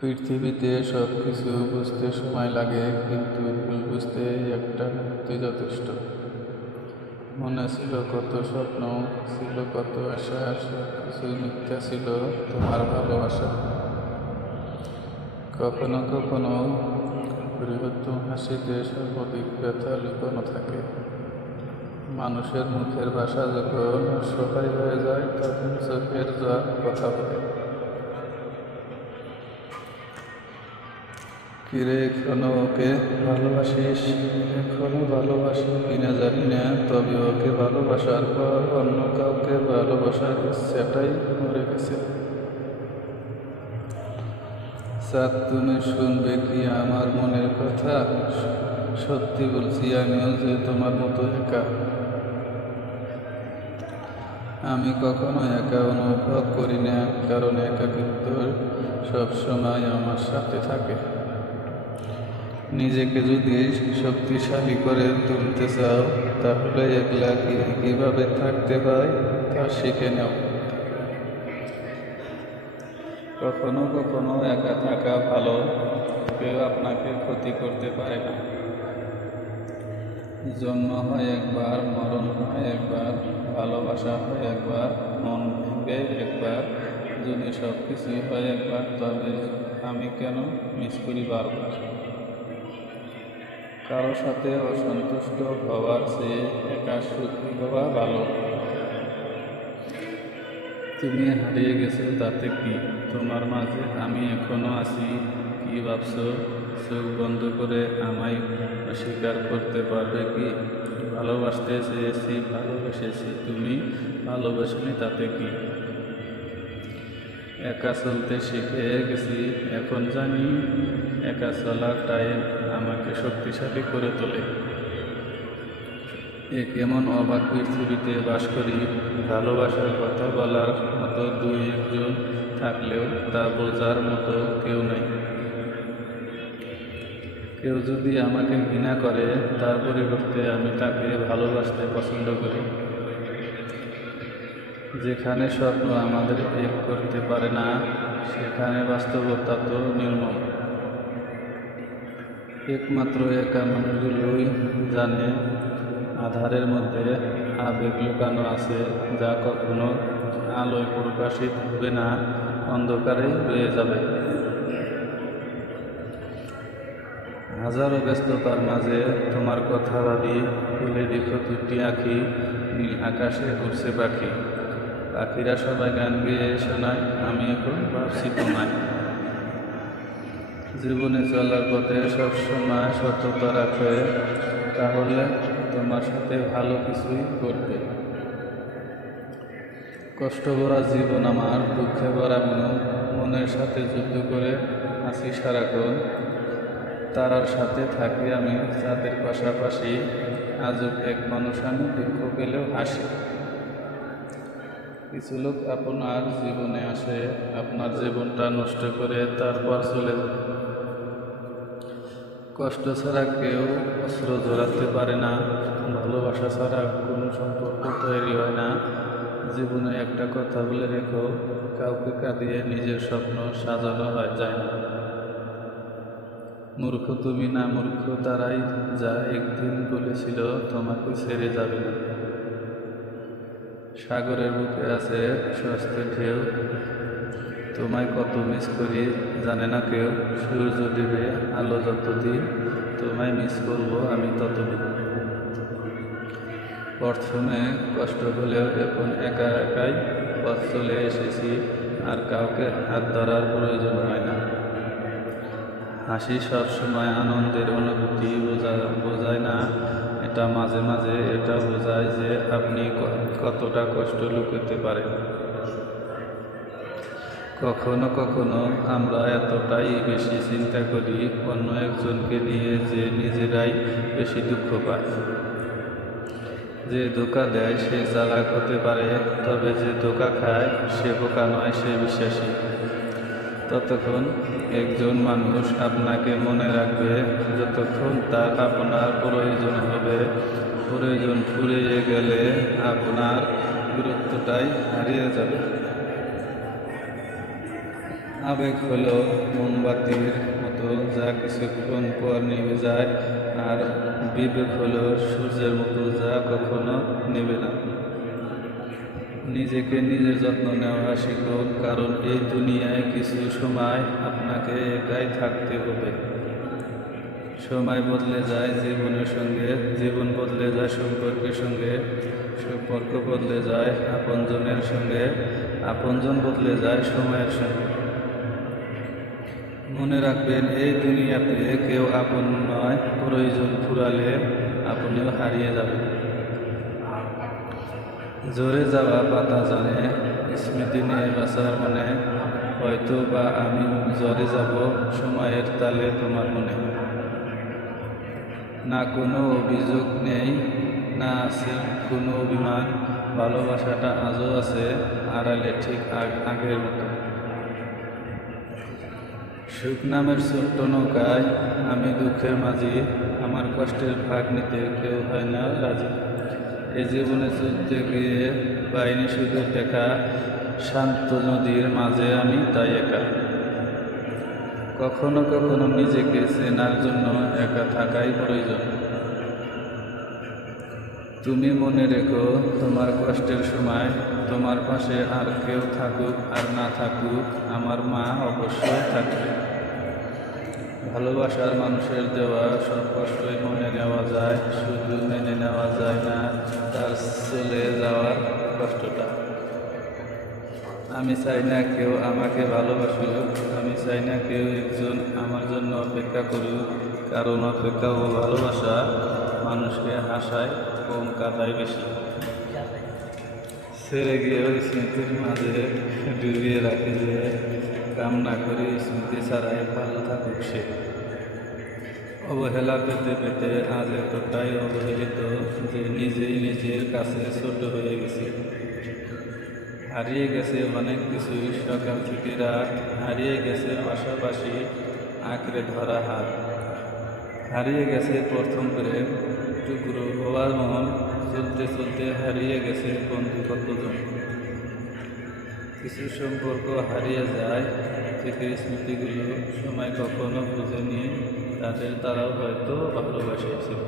পৃথিবীতে সব কিছু বুঝতে সময় লাগে, কিন্তু ভুল বুঝতে একটা মুহূর্তে যথেষ্ট। মনে ছিল কত স্বপ্ন, ছিল কত আশা, সব কিছু মিথ্যা ছিল তোমার ভালোবাসা। কখনো কখনো বৃহত্তম হাসিতে সর্বাধিক ব্যথা লুকানো থাকে। মানুষের মুখের ভাষা যখন অসহায় হয়ে যায়, তখন চোখের জল কথা বলে। কিরে, এখনো ওকে ভালোবাসিস? এখনো ভালোবাসি কিনা জানি না, তবে ওকে ভালোবাসার পর অন্য কাউকে ভালোবাসার ইচ্ছাটাই মরে গেছে। স্যার, তুমি শুনবে কি আমার মনের কথা? সত্যি বলছি, আমিও যে তোমার মতো একা। আমি কখনো একা অনুভব করি না, কারণ একাকিত্ব সবসময় আমার সাথে থাকে। নিজেকে যদি শক্তিশালী করে তুলতে চাও, তাহলে একলা কিভাবে থাকতে হয় তা শিখে নাও। কখনো কখনো একা থাকা ভালো, কেউ আপনাকে ক্ষতি করতে পারে না। জন্ম হয় একবার, মরণ হয় একবার, ভালোবাসা হয় একবার, মন ভেঙে একবার। যদি সব কিছুই হয় একবার, তবে আমি কেন মিস করি বারবার? কারো সাথে অসন্তুষ্ট হওয়ার চেয়ে একা সুখী হওয়া ভালো। তুমি হারিয়ে গেছো তাতে কি? তোমার মাঝে আমি এখনো আছি। কি ভাবছো? চোখ বন্ধ করে আমায় অস্বীকার করতে পারবে কি? ভালোবাসতে চেয়েছি, ভালোবেসেছি, তুমি ভালোবাসনি, তাতে কি? একা চলতে শিখে গেছি, এখন জানি একা চলার টাইম আমাকে শক্তিশালী করে তোলে। কেমন অবাক পৃথিবীতে বাস করি, ভালোবাসার কথা বলার মতো দুই একজন থাকলেও তা বোঝার মতো কেউ নেই। কেউ যদি আমাকে ঘৃণা করে, তার পরিবর্তে আমি তাকে ভালোবাসতে পছন্দ করি। যেখানে স্বপ্ন আমাদের এক করতে পারে না, সেখানে বাস্তবতা তো নির্মম। একমাত্র একা মানুষগুলোই জানে আধারের মধ্যে আবেগ লুকানো আছে, যা কখনো আলোয় প্রকাশিত হবে না, অন্ধকারেই রয়ে যাবে। হাজারো ব্যস্ততার মাঝে তোমার কথা ভাবি, খুলে দেখো দুটি আঁখি, নীল আকাশে উড়ছে পাখি। পাখিরা সবাই গান গেয়ে শোনায়, আমি এখন ভাবছি তোমায়। জীবনে চলার পথে সবসময় সততা রাখবে, তাহলে তোমার সাথে ভালো কিছুই ঘটবে। কষ্ট ভরা জীবন আমার, দুঃখে ভরা মনের সাথে যুদ্ধ করে আছি সারাক্ষণ। তারার সাথে থাকি আমি, চাঁদের পাশাপাশি। আজব এক মানুষ আমি, দুঃখ পেলেও হাসি। কিছু লোক আপনার জীবনে আসে, আপনার জীবনটা নষ্ট করে তারপর চলে যায়। কষ্ট ছাড়া কেউ অস্ত্র জোড়াতে পারে না, ভালোবাসা ছাড়া কোনো সম্পর্ক তৈরি হয় না। জীবনে একটা কথা বলে রেখো, কাউকে কাঁদিয়ে নিজের স্বপ্ন সাজানো যায় না। মূর্খ তুমি না, মূর্খ তারাই যা একদিন বলেছিল তোমাকে ছেড়ে যাবে না। সাগরের বুকে আছে স্বস্তির ঢেউ, তোমায় কত মিস করি জানে না কেউ। সূর্য দেবে আলো যতদিন, তোমায় মিস করবো আমি ততদিন। প্রথমে কষ্ট হলেও এখন একা একাই পথ চলে এসেছি, আর কাউকে হাত ধরার প্রয়োজন হয় না। হাসি সবসময় আনন্দের অনুভূতি বোঝায় না, এটা মাঝে মাঝে এটা বোঝায় যে আপনি কতটা কষ্ট লুকাতে পারেন। কখনো কখনো আমরা এতটাই বেশি চিন্তা করি অন্য একজনকে নিয়ে যে নিজেরাই বেশি দুঃখ পায়। যে ধোঁকা দেয় সে চালাক হতে পারে, তবে যে ধোঁকা খায় সে বোকা নয়, সে বিশ্বাসী। ততক্ষণ একজন মানুষ আপনাকে মনে রাখবে যতক্ষণ তার আপনার প্রয়োজন হবে। প্রয়োজন ফুরিয়ে গেলে আপনার গুরুত্বটাই হারিয়ে যাবে। আবেগ হলো মোমবাতির মতো, যা কিছুক্ষণ পর নিভে যায়, আর বিবেক হলো সূর্যের মতো, যা কখনো নেবে না। নিজেকে নিজের যত্ন নেওয়া শিখুন, কারণ এই দুনিয়ায় কিছু সময় আপনাকে একাই থাকতে হবে। সময় বদলে যায় জীবনের সঙ্গে, জীবন বদলে যায় সম্পর্কের সঙ্গে, সম্পর্ক বদলে যায় আপনজনের সঙ্গে, আপনজন বদলে যায় সময়ের সঙ্গে। মনে রাখবেন, এই দুনিয়াতে কেউ আপন নয়, প্রয়োজন ফুরালে আপনিও হারিয়ে যাবেন। ঝরে যাওয়া পাতা জানে, স্মৃতি নিয়ে বাঁচার মনে, হয়তো বা আমি ঝরে যাব সময়ের তালে তোমার মনে। না কোনো অভিযোগ নেই, না আছে কোনো অভিমান, ভালোবাসাটা আজও আছে আড়ালে, ঠিক আগের মতো। সুখ নামের ছোট্ট নৌকায় আমি দুঃখের মাঝি, আমার কষ্টের ভাগ নিতে কেউ হয় না রাজি। এ জীবনে চলতে গিয়ে পাইনি সুখের দেখা, শান্ত নদীর মাঝে আমি তাই একা। কখনো কখনো নিজেকে চেনার জন্য একা থাকাই প্রয়োজন। তুমি মনে রেখো, তোমার কষ্টের সময় তোমার পাশে আর কেউ থাকুক আর না থাকুক, আমার মা অবশ্যই থাকবে। ভালোবাসার মানুষের দেওয়া সব কষ্টই মনে নেওয়া যায়, শুধু মেনে নেওয়া যায় না তার চলে যাওয়ার কষ্টটা। আমি চাই না কেউ আমাকে ভালোবাসুক, আমি চাই না কেউ একজন আমার জন্য অপেক্ষা করুক, কারণ অপেক্ষা ও ভালোবাসা মানুষকে হাসায় কম, কাঁদায় বেশি। ছেড়ে গিয়েও স্মৃতির মাঝে ডুবিয়ে রাখে যে, কামনা করি স্মৃতি ছাড়াই ভালো থাকুক সে। অবহেলা পেতে পেতে আজ এতটাই অবহেলিত যে নিজেই নিজের কাছে ছোট হয়ে গেছি। হারিয়ে গেছে অনেক কিছুই, সকাল থেকে রাত, হারিয়ে গেছে পাশাপাশি আঁকড়ে ধরা হাত, হারিয়ে গেছে প্রথম প্রেম, টুকরো হওয়ার মন, চলতে চলতে হারিয়ে গেছে বন্ধু কতজন। কিছু সম্পর্ক হারিয়ে যায় থেকে স্মৃতিগুলো সময় কখনো বুঝেনি, তারাও হয়তো ভালোবাসেছিল।